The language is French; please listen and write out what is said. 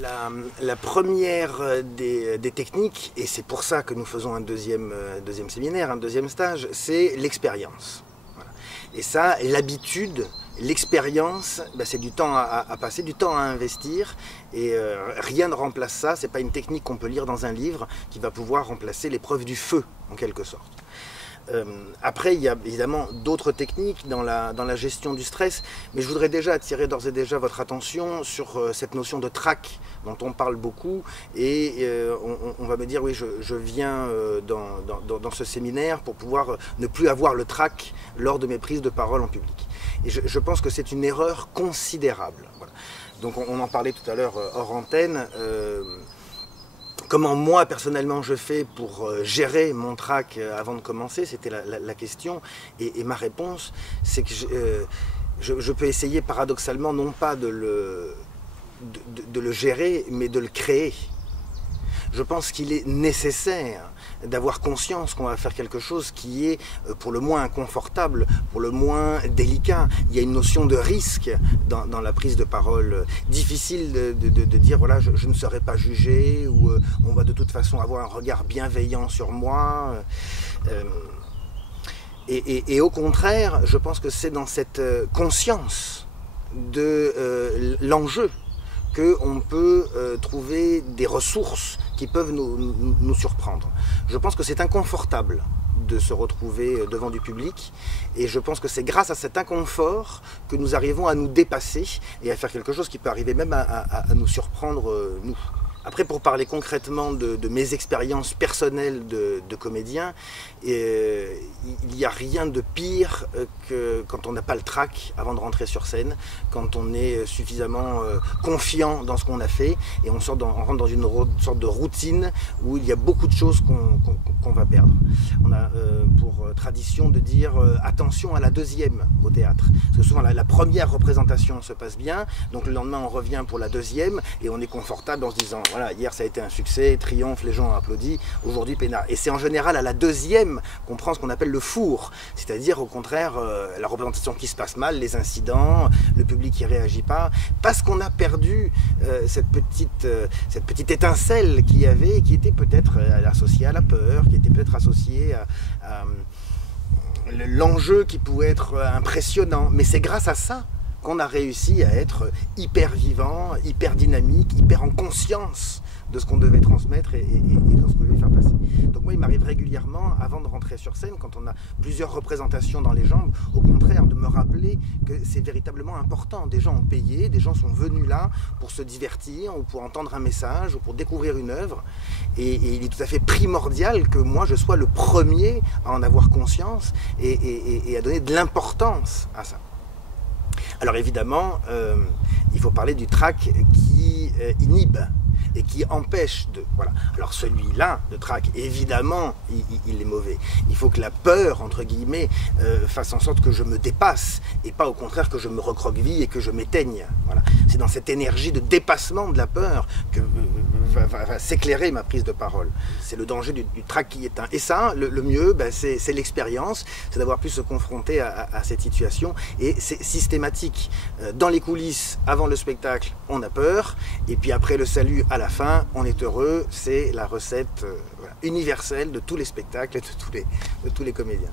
La première des techniques, et c'est pour ça que nous faisons un deuxième séminaire, un deuxième stage, c'est l'expérience. Voilà. Et ça, l'habitude, l'expérience, c'est du temps à passer, du temps à investir, et rien ne remplace ça. C'est pas une technique qu'on peut lire dans un livre qui va pouvoir remplacer l'épreuve du feu, en quelque sorte. Après, il y a évidemment d'autres techniques dans la gestion du stress, mais je voudrais déjà attirer d'ores et déjà votre attention sur cette notion de trac dont on parle beaucoup, et on va me dire oui, je viens dans ce séminaire pour pouvoir ne plus avoir le trac lors de mes prises de parole en public. Et je pense que c'est une erreur considérable. Voilà. Donc on en parlait tout à l'heure hors antenne. Comment moi personnellement je fais pour gérer mon trac avant de commencer, c'était la question, et ma réponse c'est que je peux essayer paradoxalement non pas de le gérer mais de le créer. Je pense qu'il est nécessaire d'avoir conscience qu'on va faire quelque chose qui est pour le moins inconfortable, pour le moins délicat. Il y a une notion de risque dans la prise de parole. Difficile de dire voilà, je ne serai pas jugé, ou on va de toute façon avoir un regard bienveillant sur moi. Et au contraire, je pense que c'est dans cette conscience de l'enjeu qu'on peut trouver des ressources qui peuvent nous surprendre. Je pense que c'est inconfortable de se retrouver devant du public, et je pense que c'est grâce à cet inconfort que nous arrivons à nous dépasser et à faire quelque chose qui peut arriver même à nous surprendre, nous. Après, pour parler concrètement de mes expériences personnelles de comédien, il n'y a rien de pire que quand on n'a pas le trac avant de rentrer sur scène, quand on est suffisamment confiant dans ce qu'on a fait, et on rentre dans une sorte de routine où il y a beaucoup de choses qu'on va perdre. On a pour tradition de dire attention à la deuxième au théâtre, parce que souvent la première représentation se passe bien, donc le lendemain on revient pour la deuxième, et on est confortable en se disant voilà, hier ça a été un succès, triomphe, les gens ont applaudi, aujourd'hui peinard. Et c'est en général à la deuxième qu'on prend ce qu'on appelle le four, c'est-à-dire au contraire la représentation qui se passe mal, les incidents, le public qui ne réagit pas, parce qu'on a perdu cette petite étincelle qu'il y avait, qui était peut-être associée à la peur, qui était peut-être associée à l'enjeu qui pouvait être impressionnant. Mais c'est grâce à ça qu'on a réussi à être hyper vivant, hyper dynamique, hyper en conscience de ce qu'on devait transmettre et de ce qu'on devait faire passer. Donc moi, il m'arrive régulièrement, avant de rentrer sur scène, quand on a plusieurs représentations dans les jambes, au contraire, de me rappeler que c'est véritablement important. Des gens ont payé, des gens sont venus là pour se divertir, ou pour entendre un message, ou pour découvrir une œuvre. Et il est tout à fait primordial que moi, je sois le premier à en avoir conscience et à donner de l'importance à ça. Alors évidemment, il faut parler du trac qui inhibe et qui empêche de... Voilà. Alors celui-là, de trac, évidemment, il est mauvais. Il faut que la peur, entre guillemets, fasse en sorte que je me dépasse, et pas au contraire que je me recroqueville et que je m'éteigne. Voilà. C'est dans cette énergie de dépassement de la peur que va s'éclairer ma prise de parole. C'est le danger du trac qui éteint. Et ça, le mieux, c'est l'expérience, c'est d'avoir pu se confronter à cette situation, et c'est systématique. Dans les coulisses, avant le spectacle, on a peur, et puis après le salut, à la fin, on est heureux. C'est la recette universelle de tous les spectacles et de tous les comédiens.